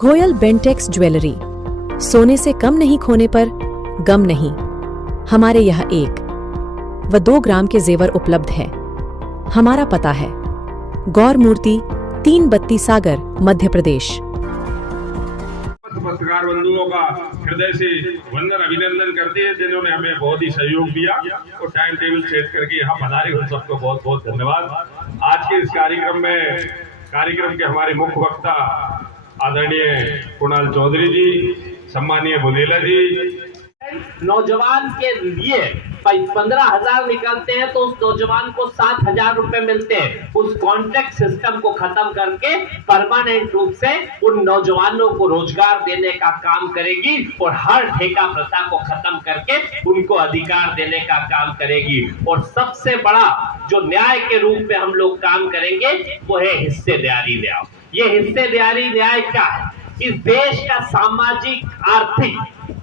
Goyal Bentex jewellery, सोने से कम नहीं खोने पर गम नहीं। हमारे यहाँ 1 व 2 ग्राम के जेवर उपलब्ध हैं। हमारा पता है गौर मूर्ति 3 बत्ती सागर, मध्य प्रदेश। पत्रकार बंधुओं का हृदय से वंदन अभिनंदन करते हैं जिन्होंने हमें बहुत ही सहयोग दिया और टाइम टेबल सेट करके यहाँ पधारे उन सबको बहुत बहुत धन्यवाद। आज के इस कार्यक्रम के हमारे मुख्य वक्ता आदरणीय कुणाल चौधरी जी, सम्मानीय बुंदेला जी। नौजवान के लिए 15,000 निकलते हैं तो उस नौजवान को 7,000 रुपए मिलते हैं। उस कॉन्ट्रैक्ट सिस्टम को खत्म करके परमानेंट रूप से उन नौजवानों को रोजगार देने का काम करेगी और हर ठेका प्रथा को खत्म करके उनको अधिकार देने का काम करेगी। और सबसे बड़ा जो न्याय के रूप में हम लोग काम करेंगे वो है हिस्सेदारी न्याय। ये हिस्सेदारी न्याय क्या है? इस देश का सामाजिक आर्थिक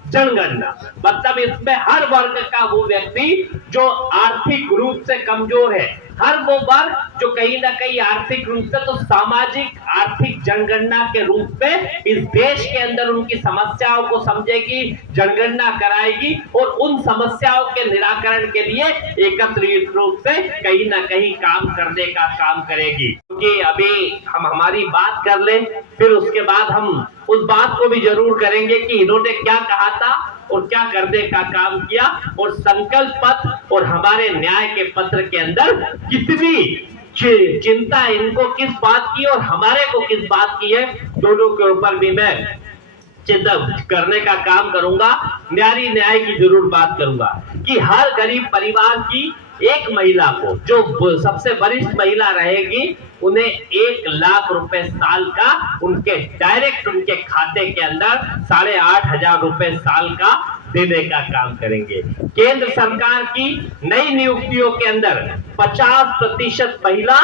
जनगणना, मतलब इसमें हर वर्ग का वो व्यक्ति जो आर्थिक रूप से कमजोर है, हर वो वर्ग जो कहीं ना कहीं आर्थिक रूप से, तो सामाजिक आर्थिक जनगणना के रूप में इस देश के अंदर उनकी समस्याओं को समझेगी, जनगणना कराएगी और उन समस्याओं के निराकरण के लिए एकत्रित रूप से कहीं ना कहीं काम करने का काम करेगी। क्योंकि अभी हम हमारी बात कर लें, फिर उसके बाद हम उस बात को भी जरूर करेंगे कि इन्होंने क्या कहा था और क्या करने का काम किया, और संकल्प पत्र और हमारे न्याय के पत्र के अंदर कितनी चिंता इनको किस बात की और हमारे को किस बात की है, दोनों के ऊपर भी मैं चिंता करने का काम करूंगा। न्यारी न्याय की जरूर बात करूंगा कि हर गरीब परिवार की एक महिला को, जो सबसे वरिष्ठ महिला रहेगी, उन्हें 1 लाख रुपए साल का उनके डायरेक्ट उनके खाते के अंदर 8,500 रुपए साल का देने का काम करेंगे। केंद्र सरकार की नई नियुक्तियों के अंदर 50% महिला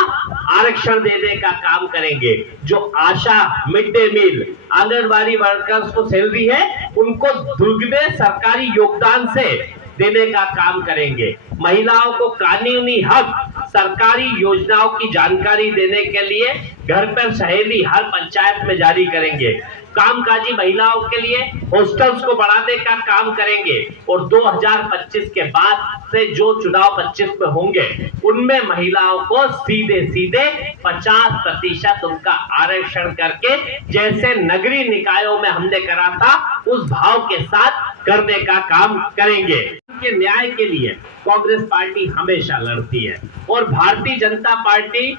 आरक्षण देने का काम करेंगे। जो Asha, mid day meal, anganwadi workers को सैलरी है, उनको दुगने सरकारी योगदान से देने का काम करेंगे। महिलाओं को कानूनी हक, सरकारी योजनाओं की जानकारी देने के लिए घर पर सहेली हर पंचायत में जारी करेंगे। कामकाजी महिलाओं के लिए हॉस्टल्स को बढ़ाने का काम करेंगे और 2025 के बाद से जो चुनाव 25 में होंगे उनमें महिलाओं को सीधे 50% उनका आरक्षण करके, जैसे नगरीय निकायों में हमने करा था, उस भाव के साथ करने का काम करेंगे। के न्याय के लिए कांग्रेस पार्टी हमेशा लड़ती है और भारतीय जनता पार्टी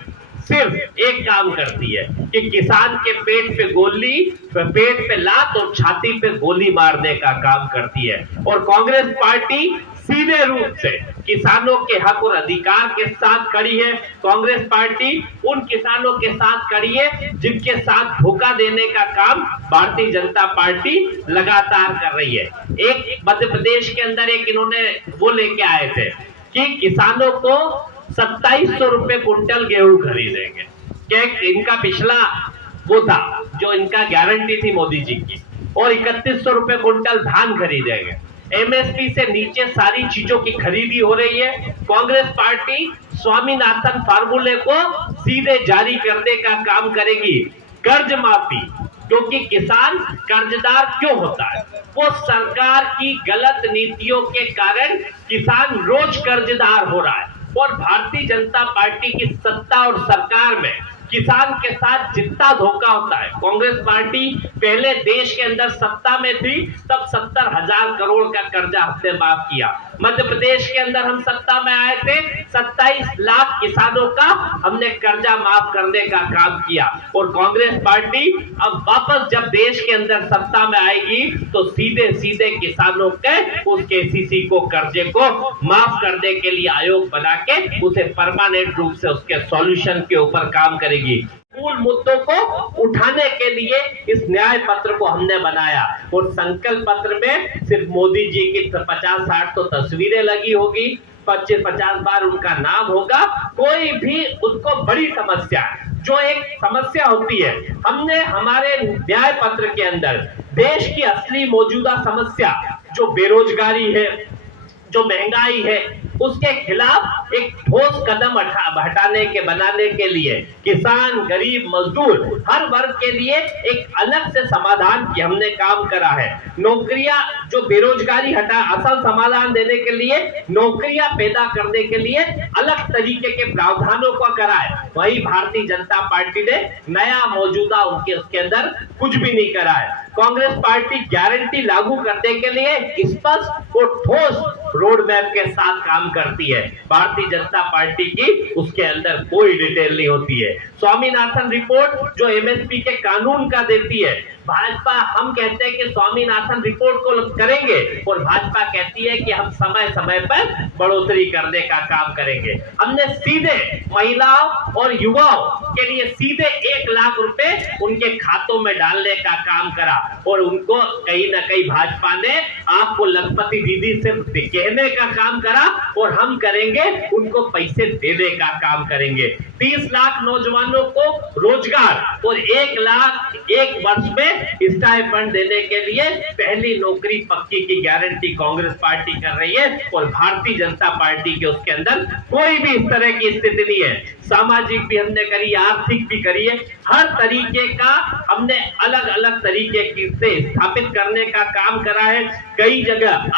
सिर्फ एक काम करती है कि किसान के पेट पे गोली, पेट पे लात और छाती पे गोली मारने का काम करती है। और कांग्रेस पार्टी सीधे रूप से किसानों के हक और अधिकार के साथ खड़ी है। कांग्रेस पार्टी उन किसानों के साथ खड़ी है जिनके साथ धोखा देने का काम भारतीय जनता पार्टी लगातार कर रही है। एक मध्य प्रदेश के अंदर एक इन्होंने वो लेके आए थे कि किसानों को 2700 रुपए कुंटल गेहूं खरीदेंगे। क्या इनका पिछला वो था जो इनका गारंटी थी मोदी जी की, और 3100 रुपए कुंटल धान खरीदेंगे। एमएसपी से नीचे सारी चीजों की खरीदी हो रही है। कांग्रेस पार्टी स्वामीनाथन फार्मूले को सीधे जारी करने का काम करेगी। कर्ज माफी, क्योंकि किसान कर्जदार क्यों होता है? वो सरकार की गलत नीतियों के कारण किसान रोज कर्जदार हो रहा है। और भारतीय जनता पार्टी की सत्ता और सरकार में किसान के साथ जितना धोखा होता है, कांग्रेस पार्टी पहले देश के अंदर सत्ता में थी तब 70,000 करोड़ का कर्जा हमने माफ किया। मध्य प्रदेश के अंदर हम सत्ता में आए थे, 27 लाख किसानों का हमने कर्जा माफ करने का काम किया। और कांग्रेस पार्टी अब वापस जब देश के अंदर सत्ता में आएगी तो सीधे सीधे किसानों के उस केसीसी को, कर्जे को माफ करने के लिए आयोग बना के उसे परमानेंट रूप से उसके सॉल्यूशन के ऊपर काम करेगी। मूल मुद्दों को उठाने के लिए इस न्याय पत्र को हमने बनाया। और संकल्प पत्र में सिर्फ मोदी जी की 50-60 तो तस्वीरें लगी होगी, 25-50 बार उनका नाम होगा। कोई भी उनको बड़ी समस्या, जो एक समस्या होती है, हमने हमारे न्याय पत्र के अंदर देश की असली मौजूदा समस्या जो बेरोजगारी है, जो महंगाई है, उसके खिलाफ एक ठोस कदम हटाने के बनाने के लिए किसान, गरीब, मजदूर हर वर्ग के लिए एक अलग से समाधान की हमने काम करा है। नौकरियां जो बेरोजगारी हटा असल समाधान देने के लिए नौकरियां पैदा करने के लिए अलग तरीके के प्रावधानों को करा है। वही भारतीय जनता पार्टी ने नया मौजूदा उसके अंदर कुछ भी नहीं करा है। कांग्रेस पार्टी गारंटी लागू करने के लिए स्पष्ट और ठोस रोड मैप के साथ काम करती है। भारतीय जनता पार्टी की उसके अंदर कोई डिटेल नहीं होती है। स्वामीनाथन रिपोर्ट जो एमएसपी के कानून का देती है, भाजपा हम कहते हैं कि स्वामीनाथन रिपोर्ट को करेंगे और भाजपा कहती है कि हम समय समय पर बढ़ोतरी करने का काम करेंगे। हमने सीधे महिलाओं और युवाओं के लिए सीधे 1 लाख रुपए उनके खातों में डालने का काम करा और उनको कहीं ना कहीं भाजपा ने आपको लखपति दीदी से कहने का काम करा और हम करेंगे उनको पैसे देने का काम करेंगे। 30 लाख नौजवानों को रोजगार और 1 लाख 1 वर्ष में स्टाइपेंड देने के लिए पहली नौकरी पक्की की गारंटी कांग्रेस पार्टी कर रही है और भारतीय जनता पार्टी के उसके अंदर कोई भी इस तरह की स्थिति नहीं है। सामाजिक भी हमने करी, आर्थिक भी करी है, हर तरीके का हमने अलग अलग तरीके से स्थापित करने का काम करा है। कई जगह आप